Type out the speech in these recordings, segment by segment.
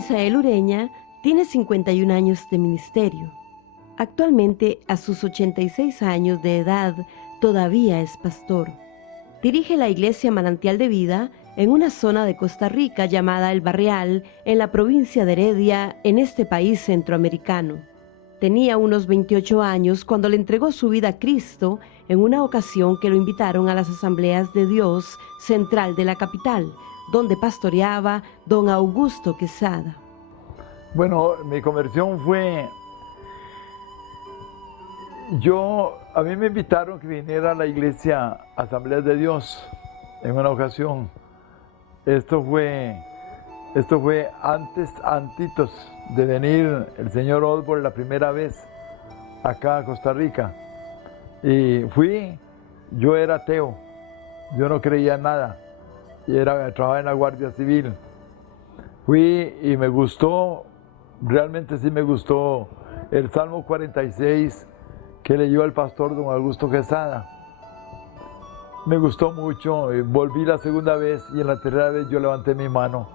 Misael Ureña tiene 51 años de ministerio. Actualmente, a sus 86 años de edad, todavía es pastor. Dirige la Iglesia Manantial de Vida en una zona de Costa Rica llamada El Barrial, en la provincia de Heredia, en este país centroamericano. Tenía unos 28 años cuando le entregó su vida a Cristo en una ocasión que lo invitaron a las Asambleas de Dios Central de la capital, donde pastoreaba don Augusto Quesada. Bueno, mi conversión fue... A mí me invitaron que viniera a la iglesia Asambleas de Dios en una ocasión. Esto fue antitos de venir el señor Osborne la primera vez acá a Costa Rica. Y fui, yo era ateo, yo no creía en nada, y trabajaba en la Guardia Civil. Fui y me gustó, realmente sí me gustó el Salmo 46 que leyó el pastor don Augusto Quesada. Me gustó mucho, volví la segunda vez y en la tercera vez yo levanté mi mano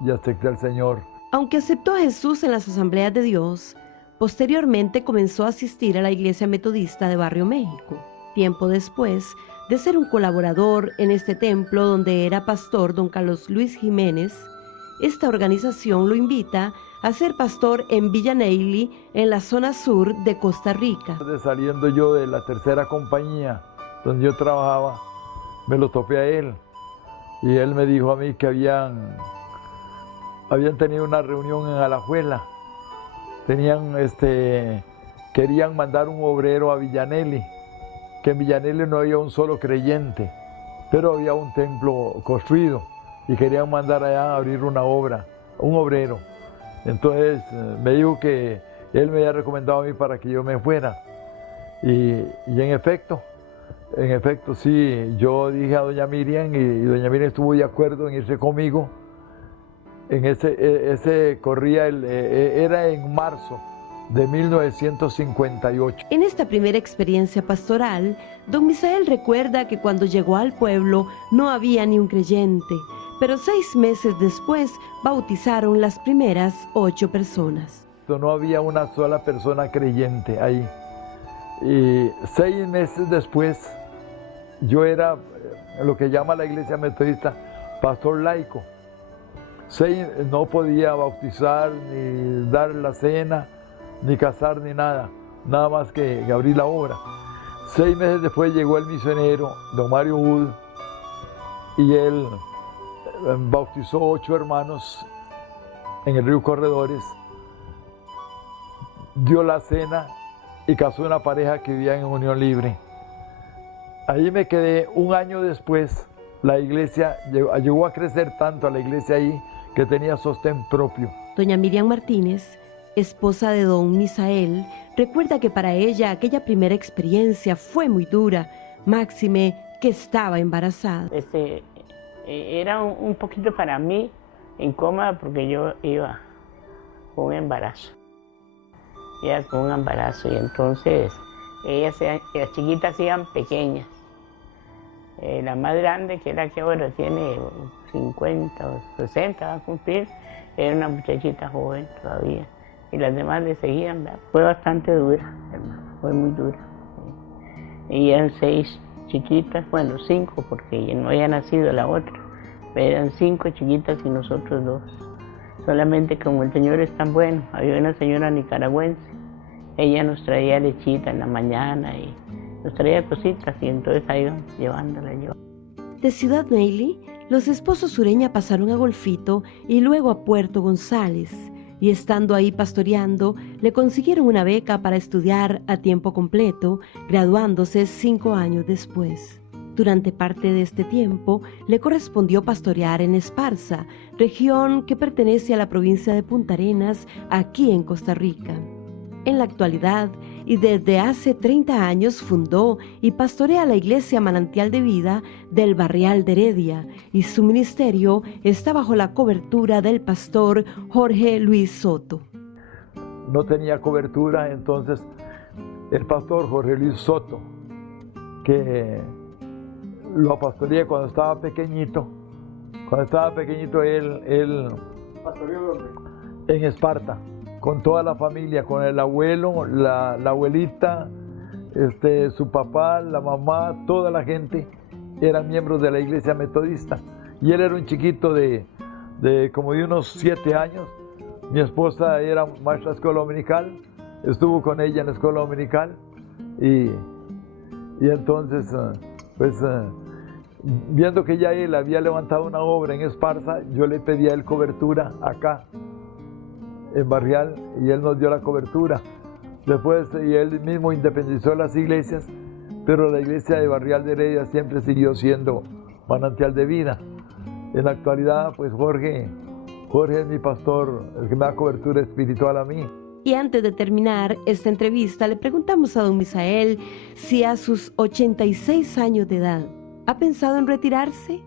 y acepté al Señor. Aunque aceptó a Jesús en las Asambleas de Dios, posteriormente comenzó a asistir a la Iglesia Metodista de Barrio México. Tiempo después de ser un colaborador en este templo donde era pastor don Carlos Luis Jiménez, esta organización lo invita a ser pastor en Villa Neily, en la zona sur de Costa Rica. Saliendo yo de la tercera compañía donde yo trabajaba, me lo topé a él y él me dijo a mí que habían tenido una reunión en Alajuela. Querían mandar un obrero a Villa Neily, que en Villa Neily no había un solo creyente, pero había un templo construido y querían mandar allá a abrir una obra, un obrero. Entonces me dijo que él me había recomendado a mí para que yo me fuera. Y en efecto sí, yo dije a doña Miriam y doña Miriam estuvo de acuerdo en irse conmigo. Era en marzo de 1958. En esta primera experiencia pastoral, don Misael recuerda que cuando llegó al pueblo no había ni un creyente, pero 6 meses después bautizaron las primeras 8 personas. No había una sola persona creyente ahí. Y 6 meses después yo era lo que llama la Iglesia Metodista pastor laico. No podía bautizar, ni dar la cena, ni casar, ni nada. Nada más que abrir la obra. 6 meses después llegó el misionero, don Mario Wood, y él bautizó 8 hermanos en el río Corredores, dio la cena y casó una pareja que vivía en unión libre. Ahí me quedé. Un año después, la iglesia llegó a crecer tanto, a la iglesia ahí, que tenía sostén propio. Doña Miriam Martínez, esposa de don Misael, recuerda que para ella aquella primera experiencia fue muy dura, máxime que estaba embarazada. Era un poquito para mí incómoda porque yo iba con un embarazo. Y entonces las chiquitas iban pequeñas. La más grande, que es la que ahora tiene 50 o 60, va a cumplir, era una muchachita joven todavía. Y las demás le seguían, ¿verdad? Fue bastante dura, hermano, fue muy dura. Y eran 6 chiquitas, bueno, 5 porque no había nacido la otra, pero eran 5 chiquitas y nosotros 2. Solamente como el Señor es tan bueno, había una señora nicaragüense, ella nos traía lechita en la mañana y nos traía cositas y entonces ahí llevándola yo. De Ciudad Neily, los esposos Ureña pasaron a Golfito y luego a Puerto González, y estando ahí pastoreando, le consiguieron una beca para estudiar a tiempo completo, graduándose 5 años después. Durante parte de este tiempo, le correspondió pastorear en Esparza, región que pertenece a la provincia de Punta Arenas, aquí en Costa Rica. En la actualidad, y desde hace 30 años fundó y pastorea la Iglesia Manantial de Vida del Barrial de Heredia, y su ministerio está bajo la cobertura del pastor Jorge Luis Soto. No tenía cobertura, entonces el pastor Jorge Luis Soto, que lo pastoreé cuando estaba pequeñito. Cuando estaba pequeñito él ¿Pastoreó dónde? en Esparta, con toda la familia, con el abuelo, la abuelita, su papá, la mamá, toda la gente eran miembros de la iglesia metodista. Y él era un chiquito de como de unos 7 años. Mi esposa era maestra de escuela dominical, estuvo con ella en la escuela dominical y entonces, viendo que ya él había levantado una obra en Esparza, yo le pedí a él cobertura acá, en Barrial, y él nos dio la cobertura. Después, y él mismo independizó las iglesias, pero la iglesia de Barrial de Heredia siempre siguió siendo manantial de vida. En la actualidad, pues Jorge es mi pastor, el que me da cobertura espiritual a mí. Y antes de terminar esta entrevista, le preguntamos a don Misael si a sus 86 años de edad ha pensado en retirarse.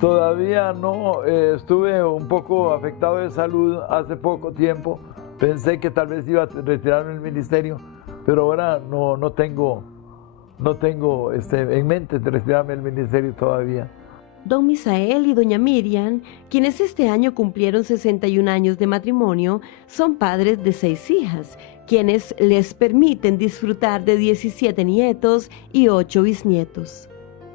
Todavía no, estuve un poco afectado de salud hace poco tiempo. Pensé que tal vez iba a retirarme del ministerio, pero ahora no tengo en mente de retirarme del ministerio todavía. Don Misael y doña Miriam, quienes este año cumplieron 61 años de matrimonio, son padres de 6 hijas, quienes les permiten disfrutar de 17 nietos y 8 bisnietos.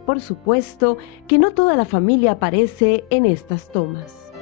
Por supuesto que no toda la familia aparece en estas tomas.